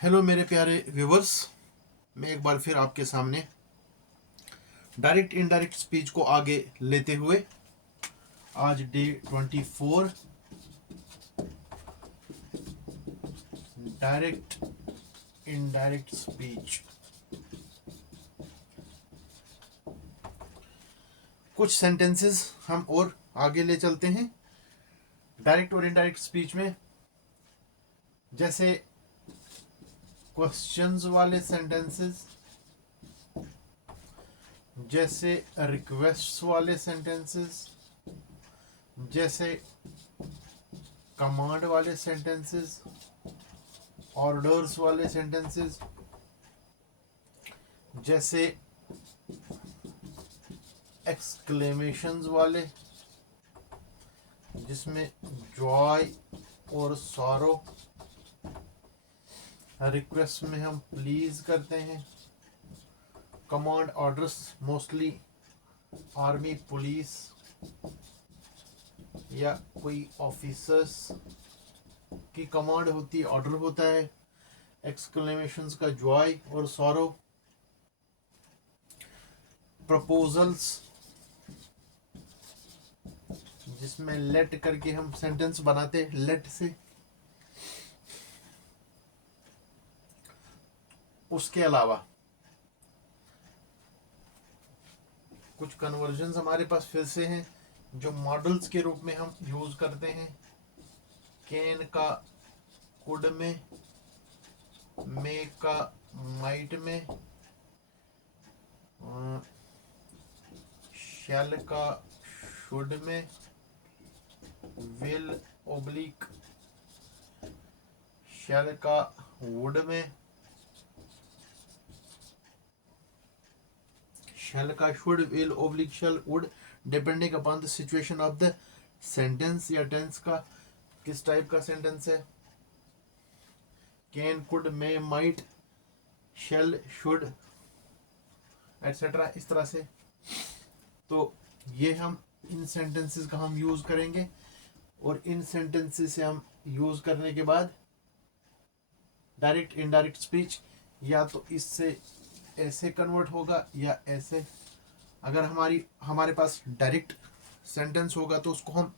Hello मेरे प्यारे viewers, मैं एक बार फिर आपके सामने डायरेक्ट इनडायरेक्ट स्पीच को आगे लेते हुए आज डे 24 डायरेक्ट इनडायरेक्ट स्पीच। कुछ सेंटेंसेस हम और आगे ले चलते हैं डायरेक्ट और इनडायरेक्ट स्पीच में, जैसे क्वेश्चंस वाले सेंटेंसेस, जैसे रिक्वेस्ट वाले सेंटेंसेस, जैसे कमांड वाले सेंटेंसेस, ऑर्डर्स वाले सेंटेंसेस, जैसे एक्सक्लेमेशंस वाले जिसमें जॉय और सॉरो, रिक्वेस्ट में हम प्लीज करते हैं, command orders mostly army police या कोई ऑफिसर्स की कमांड होती, ऑर्डर होता है। एक्सक्लेमेशंस का जॉय और सॉरो, प्रपोजल्स जिसमें लेट करके हम सेंटेंस बनाते लेट से। उसके अलावा कुछ कन्वर्जन्स हमारे पास फिर से हैं जो मॉडल्स के रूप में हम यूज करते हैं। कैन का कुड में, मे का माइट में, शैल का शुड में, विल ओब्लिक शैल का वुड में, शैल का should, will oblique shall would, depending upon the situation of the sentence या टेंस का किस टाइप का सेंटेंस है। Can, could, may, might, shall, should etcetera, इस तरह से। तो ये हम इन सेंटेंसेस का हम यूज करेंगे और इन सेंटेंसेस से हम यूज करने के बाद डायरेक्ट इनडायरेक्ट स्पीच या तो इससे ऐसे कन्वर्ट होगा या ऐसे। अगर हमारे पास डायरेक्ट सेंटेंस होगा तो उसको हम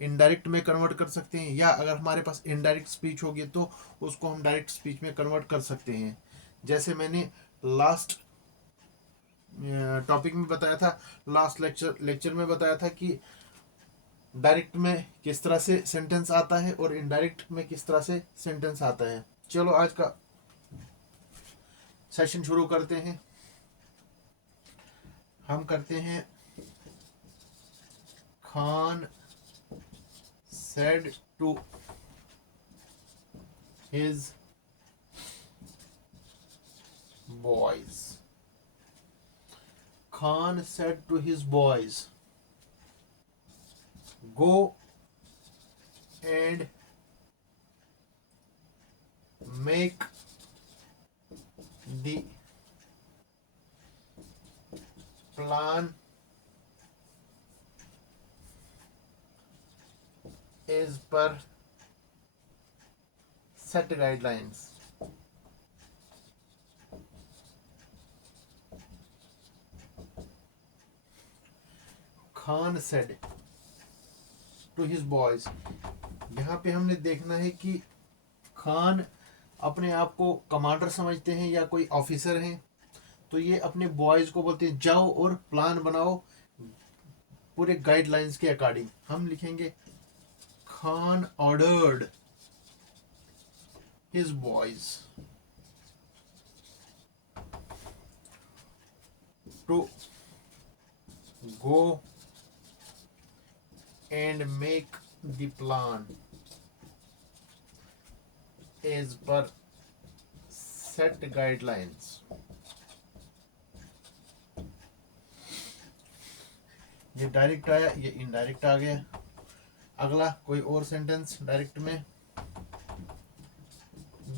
इनडायरेक्ट में कन्वर्ट कर सकते हैं, या अगर हमारे पास इनडायरेक्ट स्पीच होगी तो उसको हम डायरेक्ट स्पीच में कन्वर्ट कर सकते हैं। जैसे मैंने लास्ट टॉपिक में बताया था, लास्ट लेक्चर में बताया था कि डायरेक्ट में किस तरह से सेंटेंस आता है और इनडायरेक्ट में किस तरह से सेंटेंस आता है। चलो आज का सेशन शुरू करते हैं। हम करते हैं Khan said to his boys. Khan said to his boys, go and make the plan as per set guidelines. Khan said to his boys, यहाँ पे हमने देखना है कि खान अपने आप को कमांडर समझते हैं या कोई ऑफिसर हैं, तो ये अपने बॉयज को बोलते हैं जाओ और प्लान बनाओ पूरे गाइडलाइंस के अकॉर्डिंग। हम लिखेंगे Khan ordered his boys to go and make the plan as per set guidelines. ये डायरेक्ट आया, ये इनडायरेक्ट आ गया। अगला कोई और सेंटेंस डायरेक्ट में,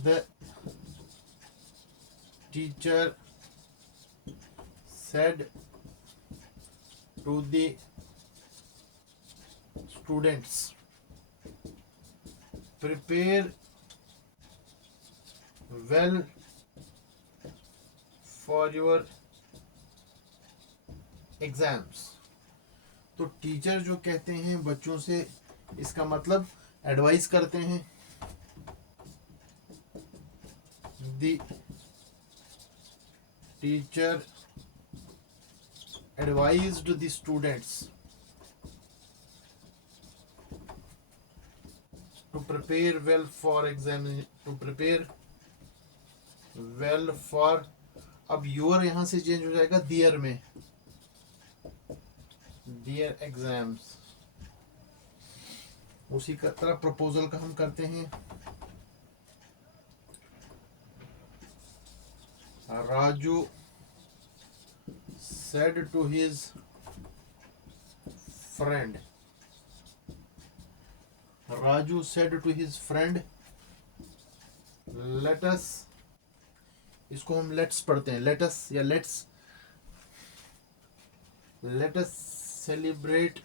the teacher said to the students, prepare well for your exams. तो टीचर जो कहते हैं बच्चों से, इसका मतलब एडवाइस करते हैं। The teacher advised the students to prepare well for अब योर यहां से चेंज हो जाएगा दियर में, दियर एग्जाम्स। उसी का तरह प्रपोजल का हम करते हैं। Raju said to his friend, Raju said to his friend, let us, इसको हम लेट्स पढ़ते हैं, लेट अस या let's, let us celebrate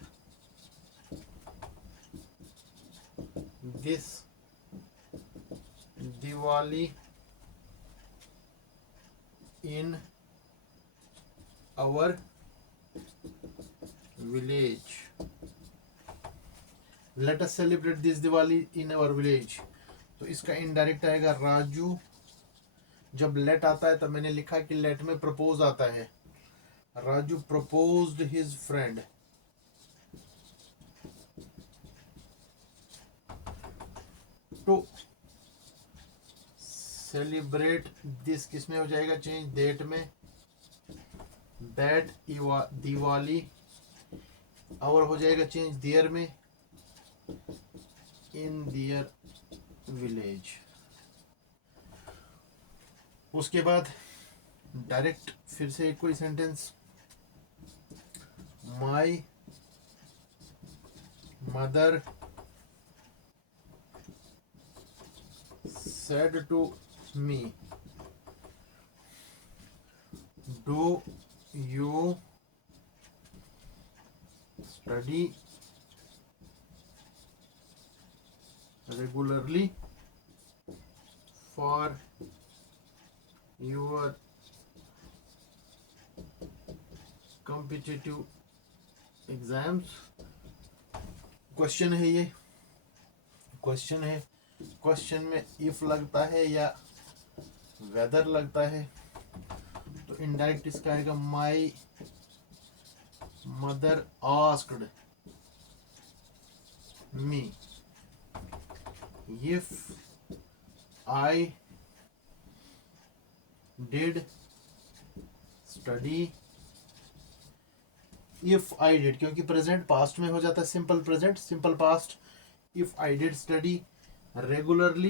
this Diwali in our village। Let us celebrate this Diwali in our village। तो इसका इनडायरेक्ट आएगा राजू। जब late आता है तब मैंने लिखा कि लेट में प्रपोज आता है। Raju proposed his friend to celebrate this, किसमें हो जाएगा चेंज, डेट में, दैट दिवाली, और हो जाएगा चेंज देयर में, इन दियर विलेज। उसके बाद डायरेक्ट फिर से कोई sentence, my mother said to me, do you study regularly for your competitive exams। Question है ये, क्वेश्चन है। क्वेश्चन में इफ लगता है या वेदर लगता है, तो इनडायरेक्ट इसका आएगा my mother asked me if I did study. If I did, क्योंकि प्रेजेंट पास्ट में हो जाता है, simple present, simple past. If I did study regularly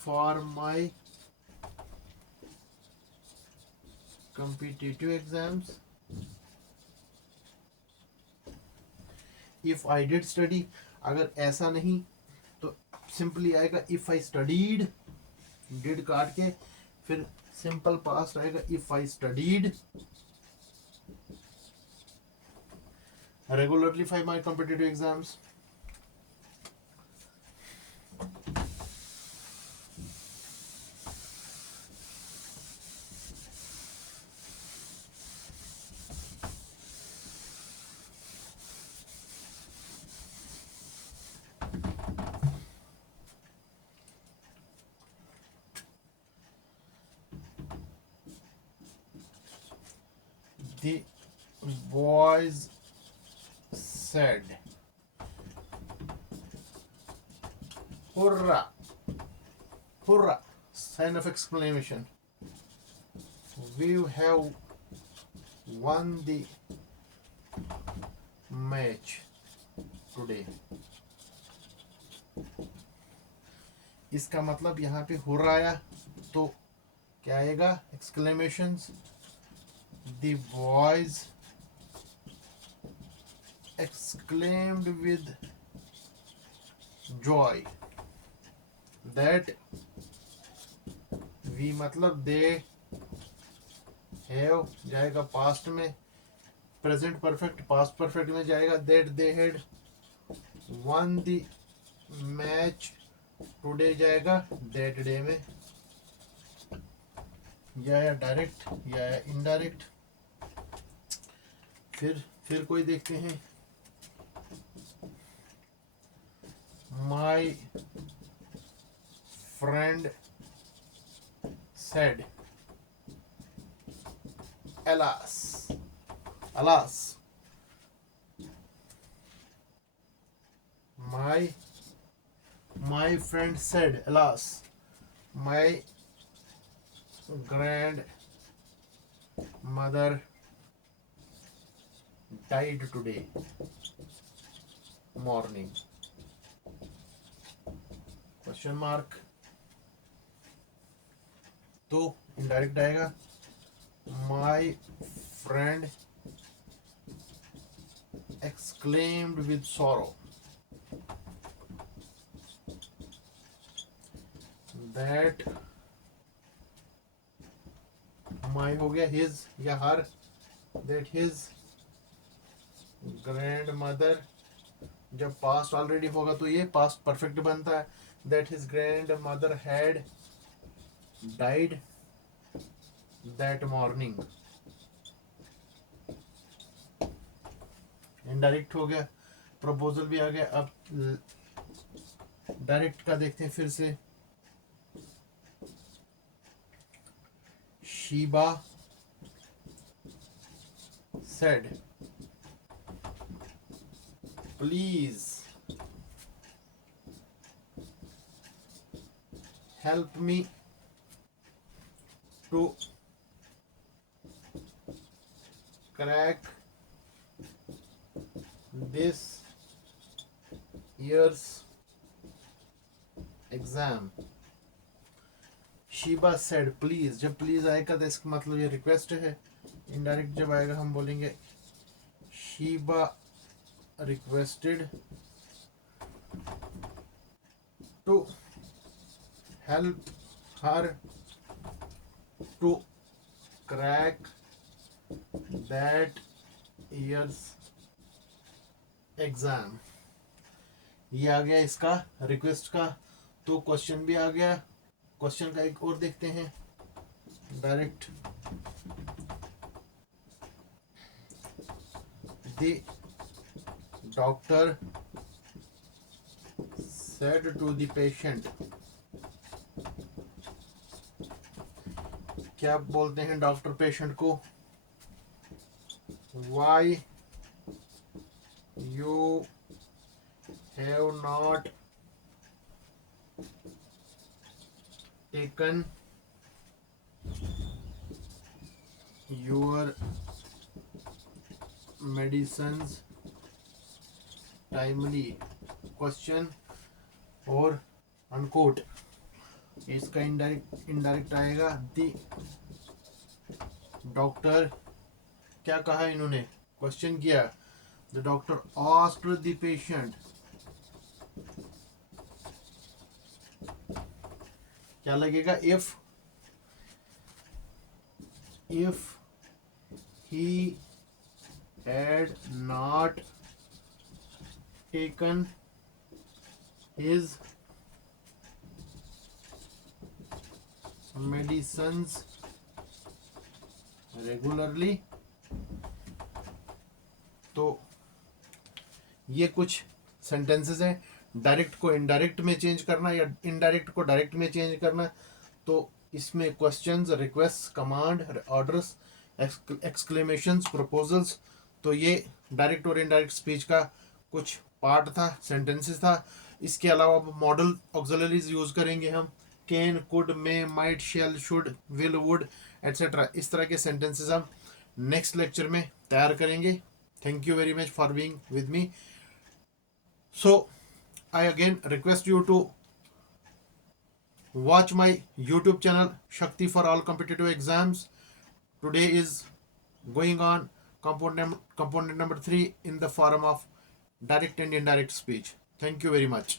for my competitive exams। if I did study, अगर ऐसा नहीं तो सिंपली आएगा if I studied, did काट के फिर सिंपल पास्ट आएगा if I studied regularly for my competitive exams। The boys said, hurrah, hurrah, sign of exclamation, we have won the match today। इसका मतलब यहाँ पे हुर्रा आया तो क्या आएगा, एक्सक्लेमेशंस। The boys exclaimed with joy that we, मतलब they have जाएगा पास्ट में, प्रेजेंट परफेक्ट पास्ट परफेक्ट में जाएगा that they had won the match today जाएगा दैट डे में, या डायरेक्ट या इनडायरेक्ट। फिर कोई देखते हैं, my friend said alas, alas, my friend said alas, my grandmother died today morning, question mark. तो इनडायरेक्ट आएगा, my friend exclaimed with sorrow that my हो गया his या her, that his grandmother, जब पास्ट ऑलरेडी होगा तो ये past perfect बनता है, that his grandmother had died that morning। Indirect हो गया, प्रपोजल भी आ गया। अब डायरेक्ट का देखते हैं फिर से, Sheeba said please help me to crack this year's exam। Sheeba said please, जब प्लीज आएगा तो इसका मतलब ये रिक्वेस्ट है। इनडायरेक्ट जब आएगा हम बोलेंगे Sheeba requested to help her to crack that year's exam. ये आ गया इसका रिक्वेस्ट का। तो क्वेश्चन भी आ गया। क्वेश्चन का एक और देखते हैं direct. The doctor said to the patient, क्या बोलते हैं डॉक्टर पेशेंट को, why you have not taken your medicines timely, question और अनकोट। इसका इनडायरेक्ट आएगा दी डॉक्टर, क्या कहा इन्होंने, क्वेश्चन किया। The doctor asked the patient, क्या लगेगा, if he had not taken his medicines regularly। तो ये कुछ सेंटेंसेस हैं। डायरेक्ट को इनडायरेक्ट में चेंज करना या इनडायरेक्ट को डायरेक्ट में चेंज करना। तो इसमें questions, request, command, orders, exclamations, proposals. तो ये डायरेक्ट और इनडायरेक्ट स्पीच का कुछ पार्ट था, सेंटेंसेस था। इसके अलावा मॉडल ऑक्सिलरीज यूज करेंगे हम, can, could, may, might, shall, should, will, would etcetera. इस तरह के सेंटेंसेस हम नेक्स्ट लेक्चर में तैयार करेंगे। Thank you very much for being with me. So I again request you to watch my YouTube channel Shakti for All Competitive Exams. Today is going on component number 3 in the form of direct and indirect speech. Thank you very much.